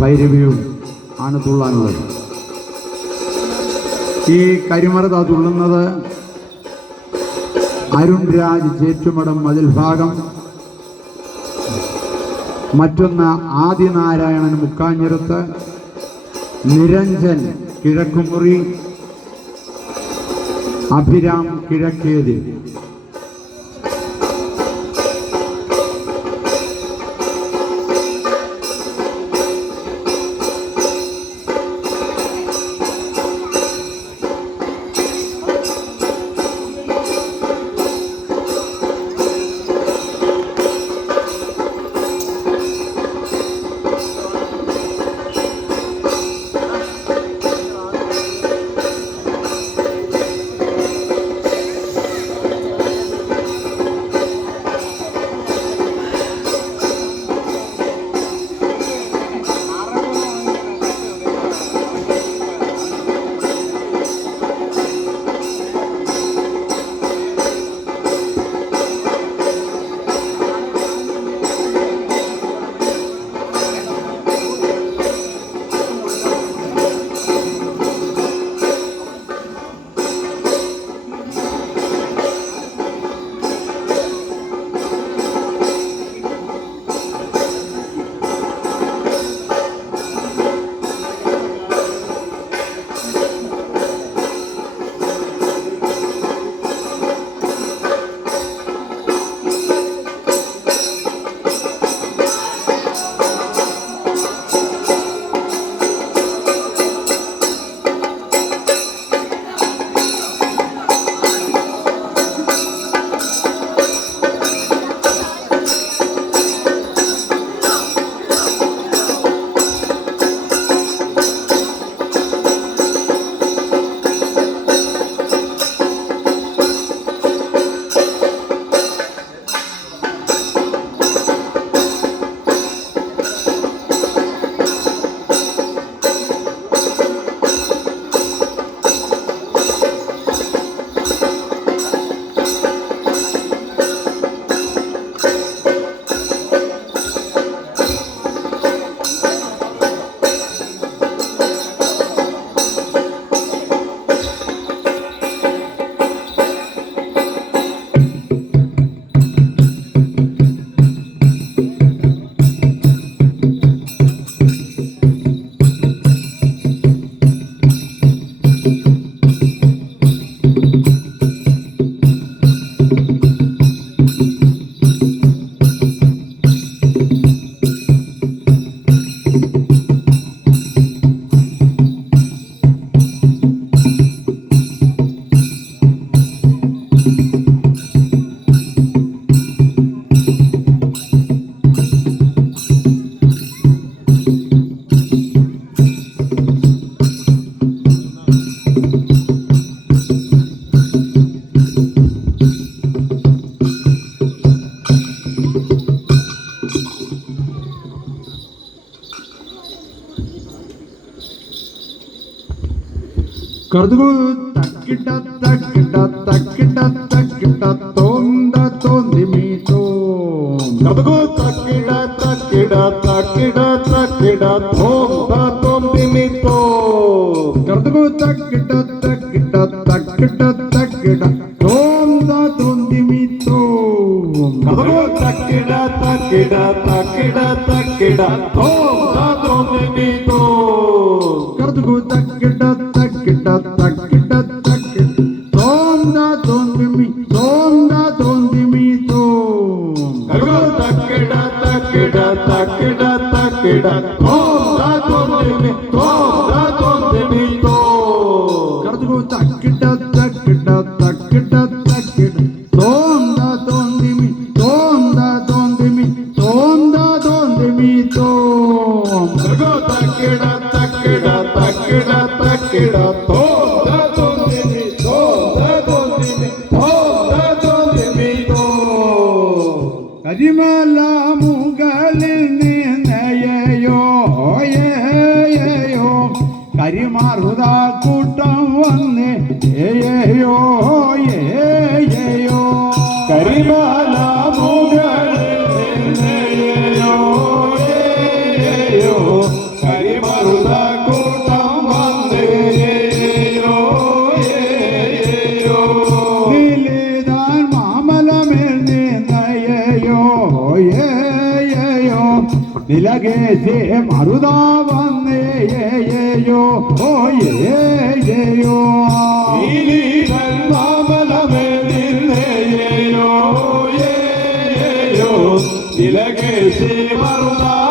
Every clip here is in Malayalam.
ഭൈരവിയും ആണ് തുള്ളാനുള്ളത്. ഈ കരിമറത തുള്ളുന്നത് അരുൺ രാജ് ചേറ്റുമടം മതിൽ ഭാഗം. മറ്റൊന്ന് ആദിനാരായണൻ മുക്കാഞ്ഞിരത്ത്. നിരഞ്ജൻ കിഴക്കുമുറി. അഭിരാം കിഴക്കേതിൽ. കൊതുകു തക്കിട്ട തക്കിട്ട തക്കിട്ട തക്കിട്ട തോന്ത തോന്തി മീതോ കൊതുകു തക്കിട തക്കിട തക്കിട തക്കിട തോന്ത തോന്തി മീതോ കൊതുകു തക്കിട്ട തക്കിട്ട തക്കിട്ട തക്കിട തോന്ത തോന്തി മീതോ കൊതുകു തക്കിട തക്കിട തക്കിട തക്കിട തോന്ത കരിമാറുത കൂട്ടം വന്ന് ഏയോ ഏയോ കരിമാല ese marudaban de ye ye yo o ye ye yo ili ben babala me dil ye yo ye ye yo dile que si marudaban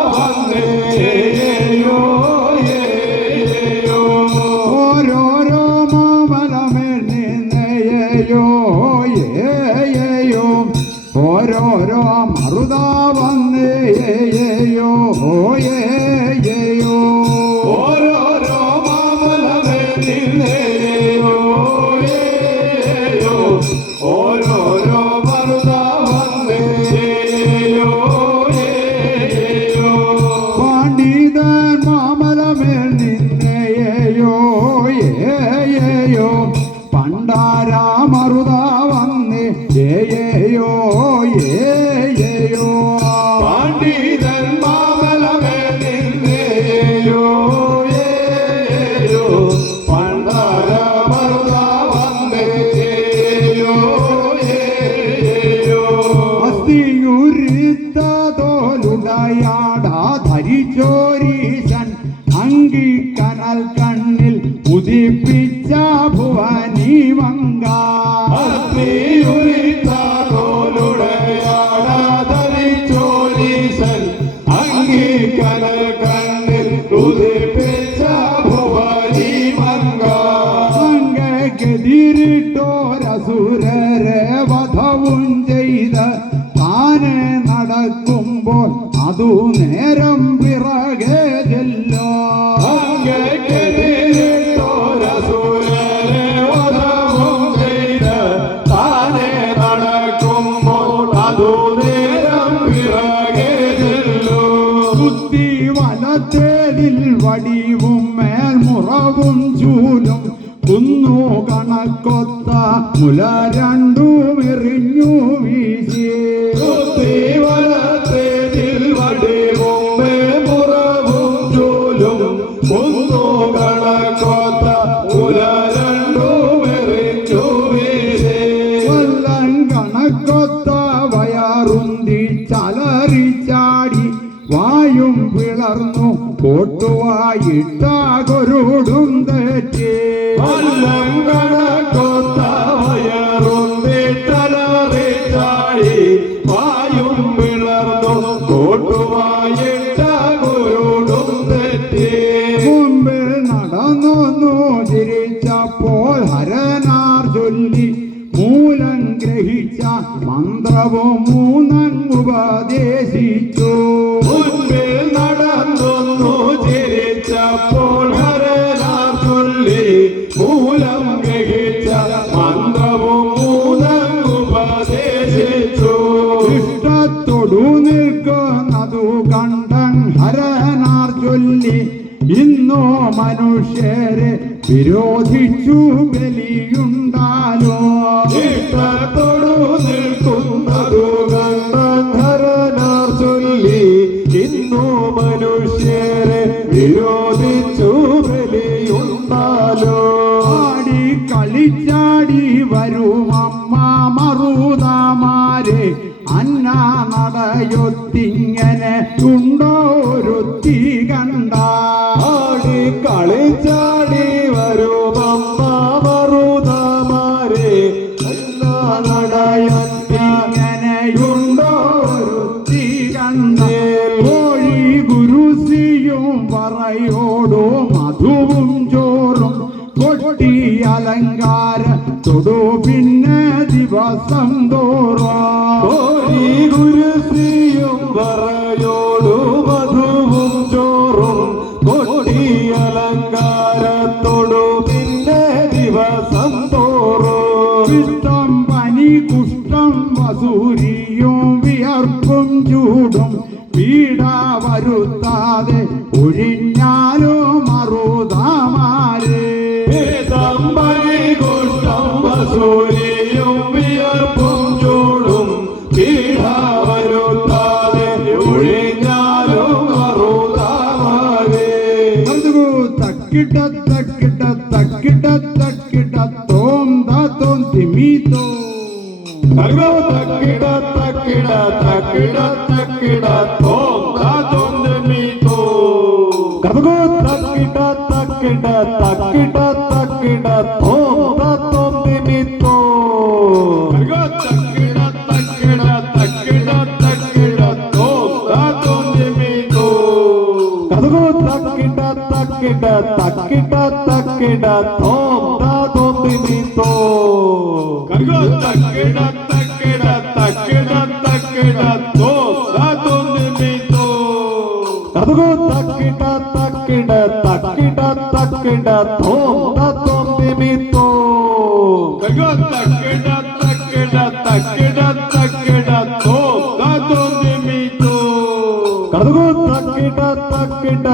പിളർന്നു കോട്ടുവായിട്ട കൊരുടും തെറ്റി മൂലം ഗ്രഹിച്ച മന്ത്രവും മൂന്നങ്ങ് ഉപദേശിച്ചു. മുൻപിൽ മനുഷ്യരെ വിരോധിച്ചു ബലിയുണ്ടാലോ? തൊടു നിൽക്കുന്നതു കണ്ടൻ ചൊല്ലി ഇന്നു മനുഷ്യരെ വിരോധിച്ചു ബലിയുണ്ടാലോ? ആടി കളിച്ചാടി വരും അമ്മ മറുതാമാരെ അന്ന നടയൊത്തിങ്ങനെ ഉണ്ടോ? ദിവസം തോറും ഗുരുസിയും പറയോടു മധുവും ചോറും കൊട്ടി അലങ്കാരത്തോടു പിന്നെ ദിവസം തോറും. പനി കുഷ്ഠം വസൂരിയും വിയർപ്പും ചൂടും. പീഡ വരുത്താതെ ഒഴിഞ്ഞാലോ തക്കിട്ട തക്കിട്ട തക്കിട്ട തോം തോം തിമീതോ തൽവോ തക്കിട തക്കിട തക്കിട തക്കിട തോം താ തോം മീ തോ കതുകു തക്കിട തക്കിട തക്കിട തക്കിട തോം തക്കിട തക്കിട തക്കിട തോം തോം നിമിത്തോ തക്കിട തക്കിട തക്കിട തക്കിട തോന്ത തോന്നിമിതോ കതുകു തക്കിട തക്കിട തക്കിട തക്കിട തോം തോം നിമിത്തോ തക്കിട തക്കിട തക്കിട തക്കിട തോന്ത തോന്നിമിതോ കതുകു തക്കിട തക്കിട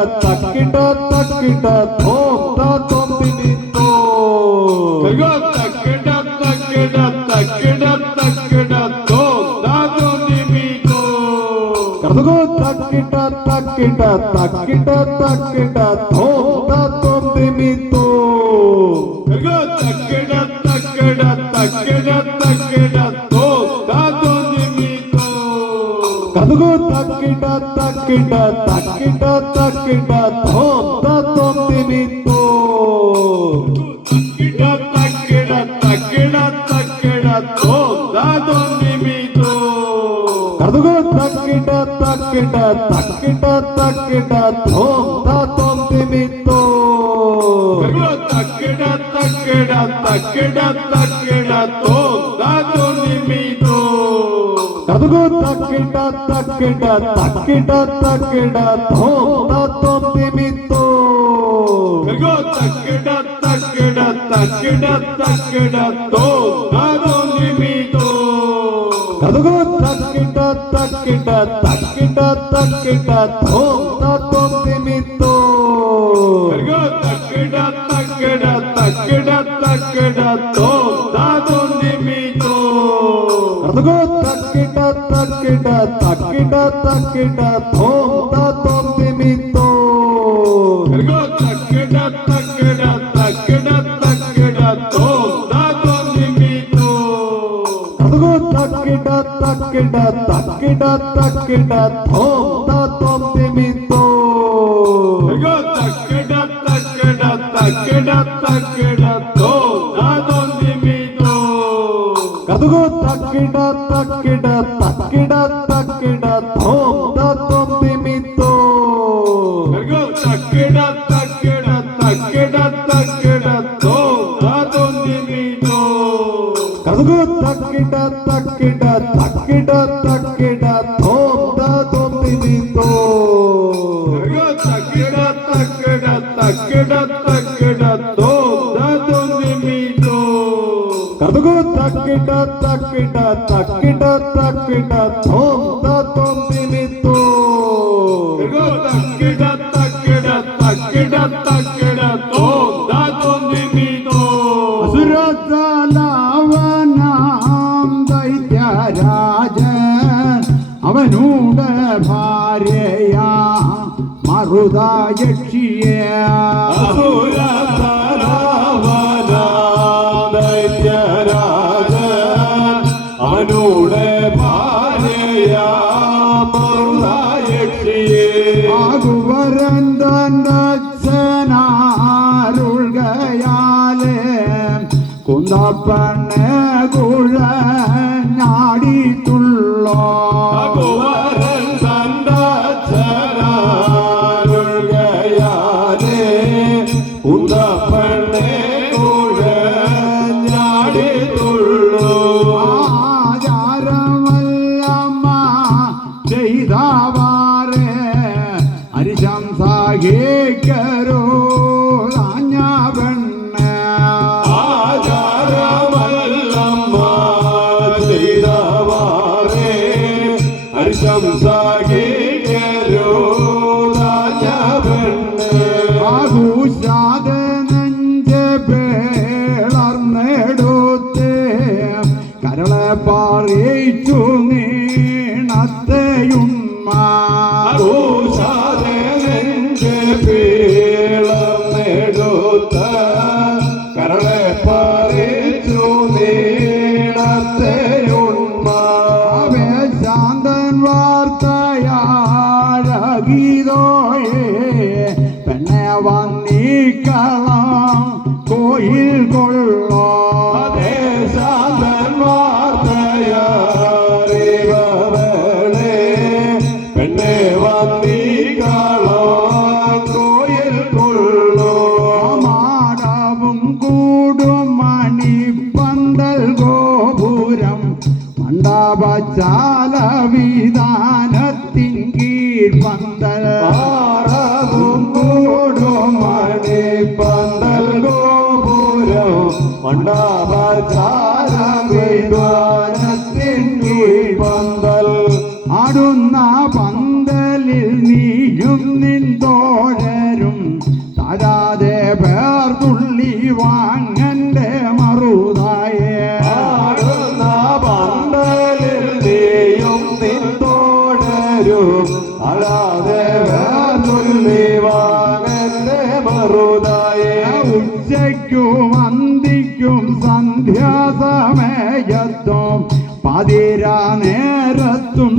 തക്കിട തക്കിട തക്കിട തോം തോം നിമിത്തോ തക്കിട തക്കിട തക്കിട തക്കിട തോന്ത തോന്നിമിതോ കതുകു തക്കിട തക്കിട തക്കിട തക്കിട തോം തോം നിമിത്തോ തക്കിട തക്കിട തക്കിട തക്കിട തക്കിട തക്കിട തക്കിട തക്കിട തോം തോം നിമിത്തോ തക്കിട തക്കിട തക്കിട തക്കിട തോന്ത തോന്നിമിതോ കതുകു തക്കിട തക്കിട തക്കിട തക്കിട തോം തോം നിമിത്തോ തക്കിട തക്കിട തക്കിട തക്കിട തോന്ത തോന്നിമിതോ തക്കിട തക്കിട തക്കിട തക്കിട തോം തോം നിമിത്തോ തക്കിട തക്കിട തക്കിട തക്കിട തോന്ത തോന്നിമിതോ കതുകു തക്കിട തക്കിട തക്കിട തക്കിട തോം തോം നിമിത്തോ തക്കിട തക്കിട തക്കിട തക്കിട തക്കിട തക്കിട തക്കിട തക്കിട തോം തക്കിട തക്കിട തക്കിട Yeah. ಯಾರೋ Marta. ആടുന്ന പന്തലിൽ നീയും നിൻ തോഴരും. തരാതെ പേർ തുള്ളി വാങ്ങന്റെ മറുതായേ. ആടുന്ന പന്തലിൽ നീയും നിന്തോരരും തരാതെ പേർ തുള്ളി വാങ്ങന്റെ മറുതായേ. ഉച്ചയ്ക്കും അന്തിക്കും സന്ധ്യാസമയത്തും പതിരാ നേരത്തും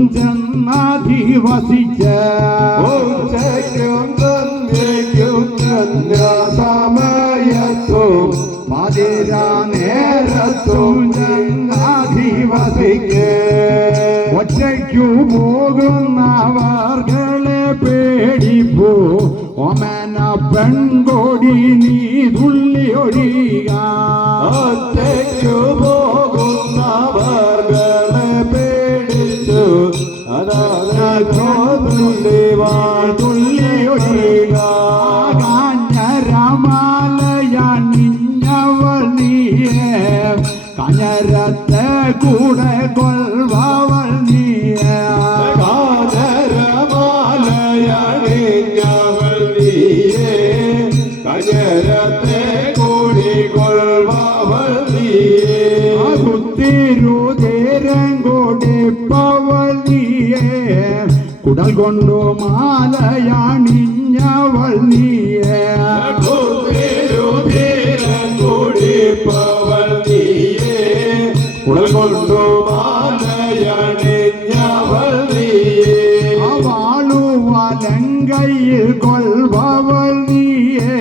ഉച്ചയ്ക്കും സന്ധ്യയ്ക്കും സന്ധ്യാസമയത്തും പതിരാ നേരത്തും ചെന്നധിവസിക്ക് ഒറ്റയ്ക്കു പോകുന്നവർകളെ പേടിപ്പോ. ഒമന പെൺകൊടി നീ തുള്ളി ഒഴിയുക കൊൽവവൾ നീയേ കാതരമാലയണിഞ്ഞവൾ നീയേ കജരത്തെ കൂടി കൊള്ളുവൾ നീയേ കുത്തിരുതേരം കൊടുപ്പവൾ നീയേ കുടൽ കൊണ്ടു മാലയണിഞ്ഞവൾ കൊണ്ടു മാലയണിഞ്ഞവൾ നീയേ അവളു വലങ്കയിൽ കൊൽവവൾ നീയേ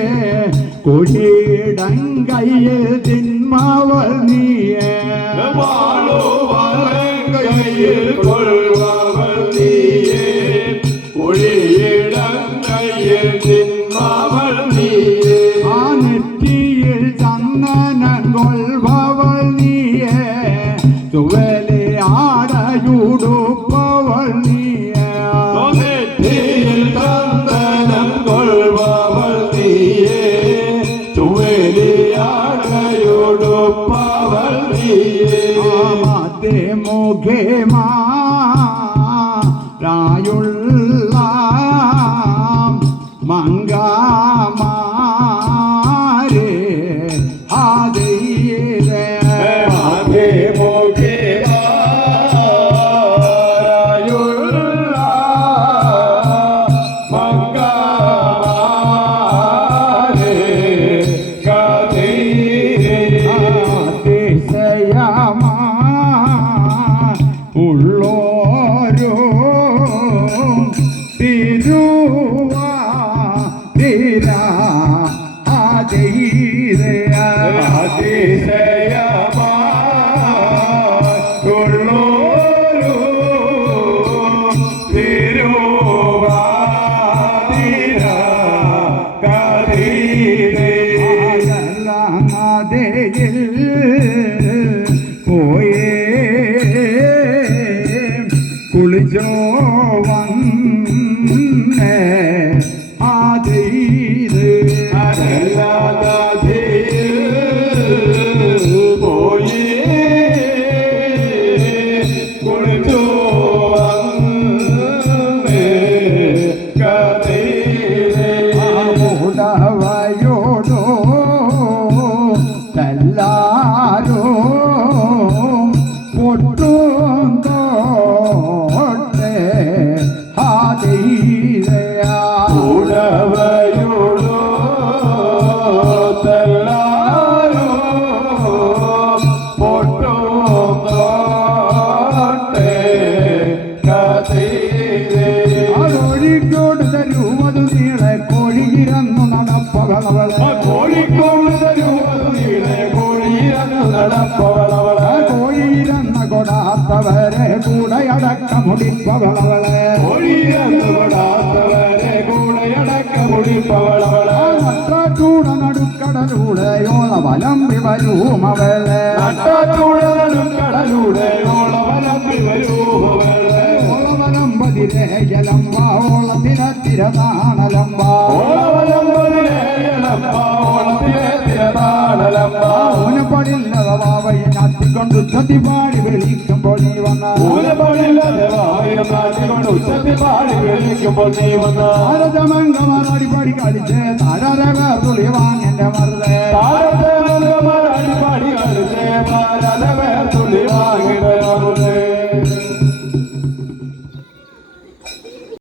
കൊടിയിടങ്കയിൽ ಕೊಟ್ಟು നടുക്കടലൂടെ യോള വലമ്പി വരൂം അവളെ നട്ടാത്തൂടെ നടുക്കടലൂടെ ഓളവലമ്പി വരൂവളെ ഓളവലമ്പതിരെ ജലമ്പ ഓളത്തിരത്തിരതാണലമ്പ ഓളവലമ്പതിലേയലമ്പ ഓളത്തിലെ തിരതാടലമ്പ ഊനപ്പടില്ലത വാവയെ ഞാത്തിക്കൊണ്ട് ഉച്ചത്തി പാടി വിളിക്കുമ്പോൾ നീ വന്ന ഊനപ്പടില്ലാതെ വായം നാട്ടിക്കൊണ്ട് ഉച്ചത്തിൽ പാടി വിളിക്കുമ്പോൾ നീ